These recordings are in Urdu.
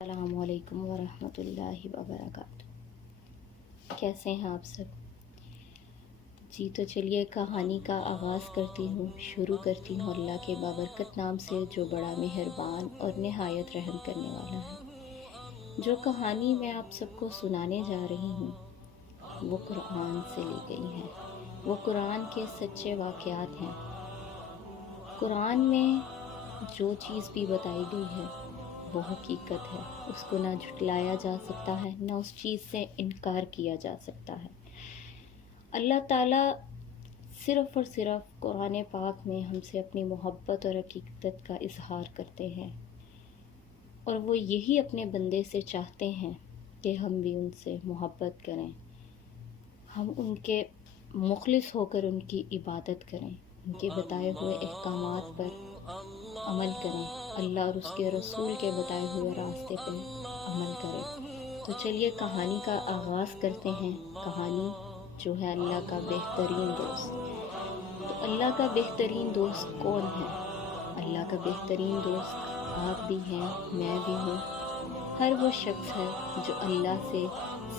السلام علیکم ورحمۃ اللہ وبرکاتہ۔ کیسے ہیں آپ سب؟ جی تو چلیے کہانی کا آغاز کرتی ہوں، شروع کرتی ہوں اللہ کے بابرکت نام سے جو بڑا مہربان اور نہایت رحم کرنے والا ہے۔ جو کہانی میں آپ سب کو سنانے جا رہی ہوں وہ قرآن سے لی گئی ہے، وہ قرآن کے سچے واقعات ہیں۔ قرآن میں جو چیز بھی بتائی گئی ہے وہ حقیقت ہے، اس کو نہ جھٹلایا جا سکتا ہے، نہ اس چیز سے انکار کیا جا سکتا ہے۔ اللہ تعالیٰ صرف اور صرف قرآن پاک میں ہم سے اپنی محبت اور حقیقت کا اظہار کرتے ہیں، اور وہ یہی اپنے بندے سے چاہتے ہیں کہ ہم بھی ان سے محبت کریں، ہم ان کے مخلص ہو کر ان کی عبادت کریں، ان کے بتائے ہوئے احکامات پر عمل کریں، اللہ اور اس کے رسول کے بتائے ہوئے راستے پہ عمل کریں۔ تو چلیے کہانی کا آغاز کرتے ہیں۔ کہانی جو ہے اللہ کا بہترین دوست۔ تو اللہ کا بہترین دوست کون ہے؟ اللہ کا بہترین دوست آپ بھی ہیں، میں بھی ہوں، ہر وہ شخص ہے جو اللہ سے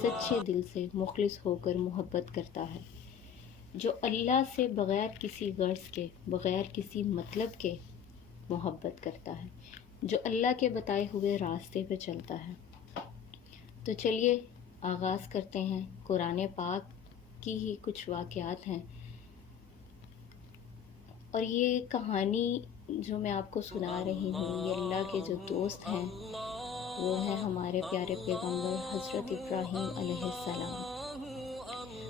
سچے دل سے مخلص ہو کر محبت کرتا ہے، جو اللہ سے بغیر کسی غرض کے، بغیر کسی مطلب کے محبت کرتا ہے، جو اللہ کے بتائے ہوئے راستے پہ چلتا ہے۔ تو چلیے آغاز کرتے ہیں۔ قرآن پاک کی ہی کچھ واقعات ہیں، اور یہ کہانی جو میں آپ کو سنا رہی ہوں یہ اللہ کے جو دوست ہیں وہ ہیں ہمارے پیارے پیغمبر حضرت ابراہیم علیہ السلام۔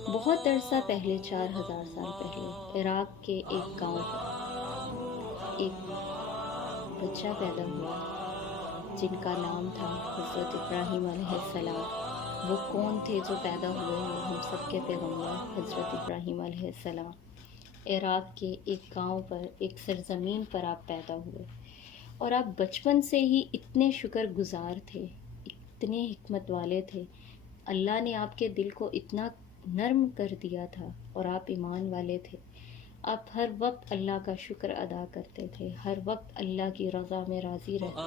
بہت عرصہ پہلے، 4000 سال پہلے، عراق کے ایک گاؤں پر ایک بچہ پیدا ہوا جن کا نام تھا حضرت ابراہیم علیہ السلام۔ وہ کون تھے جو پیدا ہوئے ہیں؟ ہم سب کے پیغمبر حضرت ابراہیم علیہ السلام۔ عراق کے ایک گاؤں پر، ایک سرزمین پر آپ پیدا ہوئے، اور آپ بچپن سے ہی اتنے شکر گزار تھے، اتنے حکمت والے تھے، اللہ نے آپ کے دل کو اتنا نرم کر دیا تھا، اور آپ ایمان والے تھے۔ آپ ہر وقت اللہ کا شکر ادا کرتے تھے، ہر وقت اللہ کی رضا میں راضی رہتے تھے۔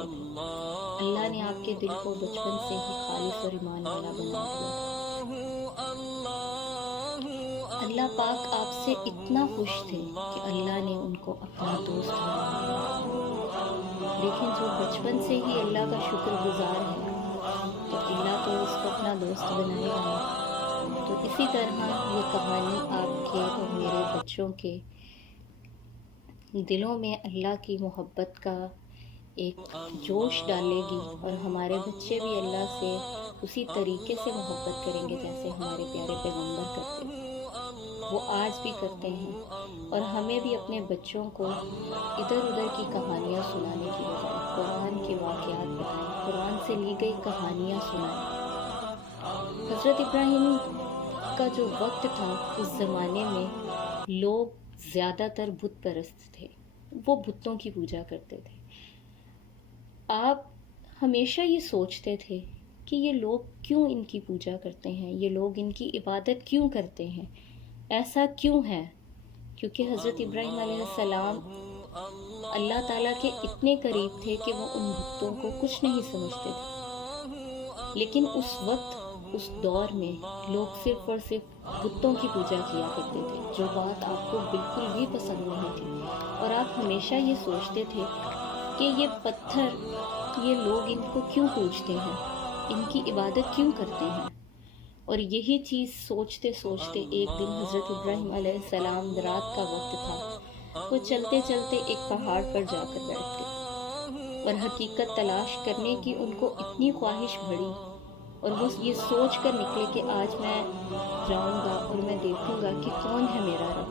اللہ نے آپ کے دل کو بچپن سے ہی خالص اور ایمان والا بنا دیا تھا۔ اللہ پاک آپ سے اتنا خوش تھے کہ اللہ نے ان کو اپنا دوست بنا لیا۔ لیکن جو بچپن سے ہی اللہ کا شکر گزار ہے تو اللہ تو اس کو اپنا دوست بنائے گا نا۔ تو اسی طرح یہ کہانی آپ کے اور میرے بچوں کے دلوں میں اللہ کی محبت کا ایک جوش ڈالے گی، اور ہمارے بچے بھی اللہ سے اسی طریقے سے محبت کریں گے جیسے ہمارے پیارے پیغمبر کرتے تھے، وہ آج بھی کرتے ہیں۔ اور ہمیں بھی اپنے بچوں کو ادھر ادھر کی کہانیاں سنانے کی بجائے قرآن کے واقعات بتائیں، قرآن سے لی گئی کہانیاں سنائیں۔ حضرت ابراہیم کا جو وقت تھا اس زمانے میں لوگ زیادہ تر بت پرست تھے، وہ بتوں کی پوجا کرتے تھے۔ آپ ہمیشہ یہ سوچتے تھے کہ یہ لوگ کیوں ان کی پوجا کرتے ہیں، یہ لوگ ان کی عبادت کیوں کرتے ہیں، ایسا کیوں ہے؟ کیونکہ حضرت ابراہیم علیہ السلام اللہ تعالیٰ کے اتنے قریب تھے کہ وہ ان بتوں کو کچھ نہیں سمجھتے تھے، لیکن اس وقت، اس دور میں لوگ صرف اور صرف بتوں کی پوجا کیا کرتے تھے، جو بات آپ کو بالکل بھی پسند نہیں تھی، اور آپ ہمیشہ یہ سوچتے تھے کہ یہ پتھر، یہ لوگ ان کو کیوں پوجتے ہیں، ان کی عبادت کیوں کرتے ہیں۔ اور یہی چیز سوچتے سوچتے ایک دن حضرت ابراہیم علیہ السلام، رات کا وقت تھا، وہ چلتے چلتے ایک پہاڑ پر جا کر بیٹھ گئے، اور حقیقت تلاش کرنے کی ان کو اتنی خواہش بڑھی، اور وہ یہ سوچ کر نکلے کہ آج میں جاؤں گا اور میں دیکھوں گا کہ کون ہے میرا رب۔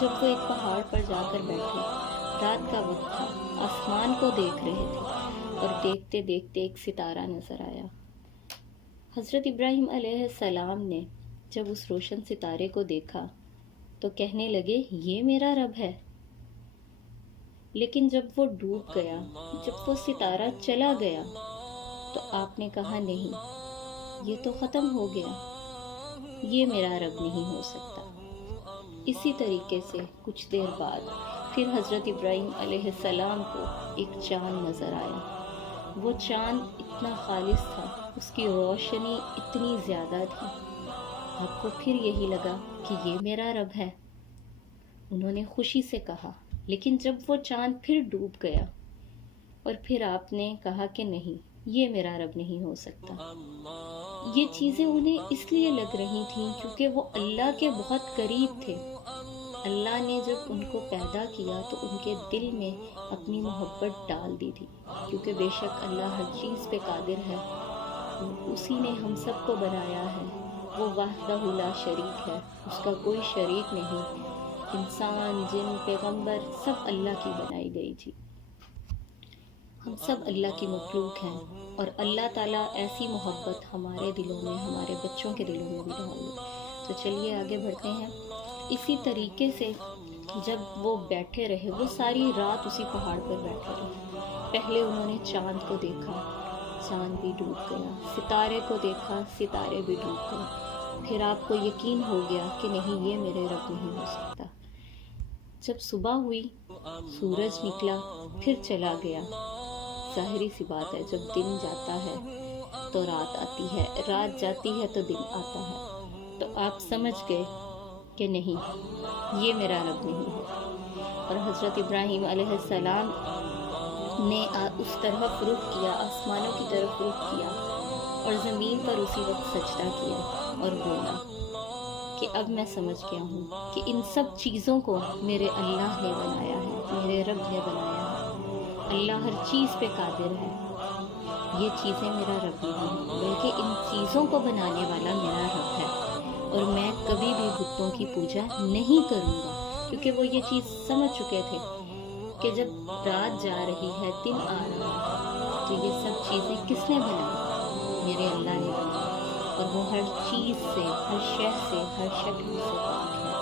جب وہ ایک پہاڑ پر جا کر بیٹھے، رات کا وقت تھا، آسمان کو دیکھ رہے تھے، اور دیکھتے دیکھتے ایک ستارہ نظر آیا۔ حضرت ابراہیم علیہ السلام نے جب اس روشن ستارے کو دیکھا تو کہنے لگے یہ میرا رب ہے۔ لیکن جب وہ ڈوب گیا، جب وہ ستارہ چلا گیا، تو آپ نے کہا نہیں، یہ تو ختم ہو گیا، یہ میرا رب نہیں ہو سکتا۔ اسی طریقے سے کچھ دیر بعد پھر حضرت ابراہیم علیہ السلام کو ایک چاند نظر آیا، وہ چاند اتنا خالص تھا، اس کی روشنی اتنی زیادہ تھی، آپ کو پھر یہی لگا کہ یہ میرا رب ہے؟ انہوں نے خوشی سے کہا۔ لیکن جب وہ چاند پھر ڈوب گیا اور پھر آپ نے کہا کہ نہیں، یہ میرا رب نہیں ہو سکتا۔ یہ چیزیں انہیں اس لیے لگ رہی تھیں کیونکہ وہ اللہ کے بہت قریب تھے۔ اللہ نے جب ان کو پیدا کیا تو ان کے دل میں اپنی محبت ڈال دی تھی، کیونکہ بے شک اللہ ہر چیز پہ قادر ہے، اسی نے ہم سب کو بنایا ہے، وہ وحدہ لا شریک ہے، اس کا کوئی شریک نہیں۔ انسان، جن، پیغمبر سب اللہ کی بنائی گئی تھی، ہم سب اللہ کی مخلوق ہیں، اور اللہ تعالیٰ ایسی محبت ہمارے دلوں میں، ہمارے بچوں کے دلوں میں بھی ڈال دے۔ تو چلیے آگے بڑھتے ہیں۔ اسی طریقے سے جب وہ بیٹھے رہے، وہ ساری رات اسی پہاڑ پر بیٹھے رہے۔ پہلے انہوں نے چاند کو دیکھا، چاند بھی ڈوب گیا، ستارے کو دیکھا، ستارے بھی ڈوب گئے۔ پھر آپ کو یقین ہو گیا کہ نہیں، یہ میرے رب نہیں ہو سکتا۔ جب صبح ہوئی، سورج نکلا، پھر چلا گیا۔ ظاہری سی بات ہے، جب دن جاتا ہے تو رات آتی ہے، رات جاتی ہے تو دن آتا ہے۔ تو آپ سمجھ گئے کہ نہیں، یہ میرا رب نہیں ہے۔ اور حضرت ابراہیم علیہ السلام نے اس طرف رخ کیا، آسمانوں کی طرف رخ کیا، اور زمین پر اسی وقت سجدہ کیا اور بولا کہ اب میں سمجھ گیا ہوں کہ ان سب چیزوں کو میرے اللہ نے بنایا ہے، میرے رب نے بنایا ہے۔ اللہ ہر چیز پہ قادر ہے، یہ چیزیں میرا رب نہیں ہے، بلکہ ان چیزوں کو بنانے والا میرا رب ہے، اور میں کبھی بھی بتوں کی پوجا نہیں کروں گا۔ کیونکہ وہ یہ چیز سمجھ چکے تھے کہ جب رات جا رہی ہے، دن آ رہا ہے، تو یہ سب چیزیں کس نے بنائی؟ میرے اللہ نے بنائی، اور وہ ہر چیز سے، ہر شے سے، ہر شکل سے پاک ہے۔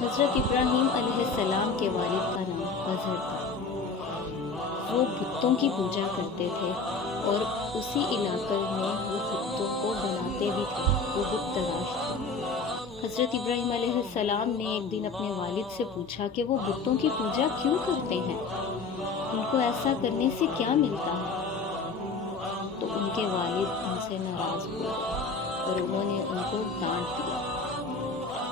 حضرت ابراہیم علیہ السلام کے والد کا نام ازہر تھا۔ وہ بتوں کی پوجا کرتے تھے، اور اسی علاقے میں وہ بتوں کو بناتے بھی تھے، وہ بت تراش تھے۔ حضرت ابراہیم علیہ السلام نے ایک دن اپنے والد سے پوچھا کہ وہ بتوں کی پوجا کیوں کرتے ہیں، ان کو ایسا کرنے سے کیا ملتا ہے؟ تو ان کے والد ان سے ناراض ہو گئے اور انہوں نے ان کو ڈانٹ دیا۔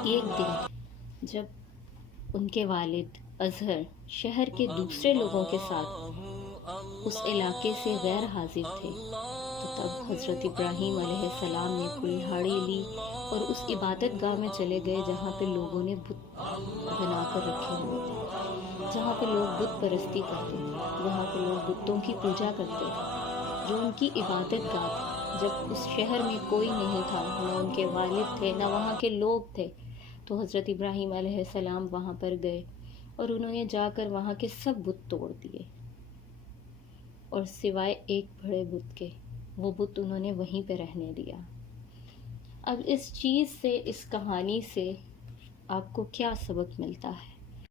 ایک دن جب ان کے والد ازہر شہر کے دوسرے لوگوں کے ساتھ اس علاقے سے غیر حاضر تھے، تو تب حضرت ابراہیم علیہ السلام نے کلہاڑی لی اور اس عبادت گاہ میں چلے گئے جہاں پہ لوگوں نے بت بنا کر رکھے ہوئے تھے، جہاں پہ لوگ بت پرستی کرتے تھے، جہاں پہ لوگ بتوں کی پوجا کرتے تھے، جو ان کی عبادت گاہ تھی۔ جب اس شہر میں کوئی نہیں تھا، نہ ان کے والد تھے، نہ وہاں کے لوگ تھے، تو حضرت ابراہیم علیہ السلام وہاں پر گئے اور انہوں نے جا کر وہاں کے سب بت توڑ دیے، اور سوائے ایک بڑے بت کے، وہ بت انہوں نے وہیں پہ رہنے دیا۔ اب اس چیز سے، اس کہانی سے آپ کو کیا سبق ملتا ہے؟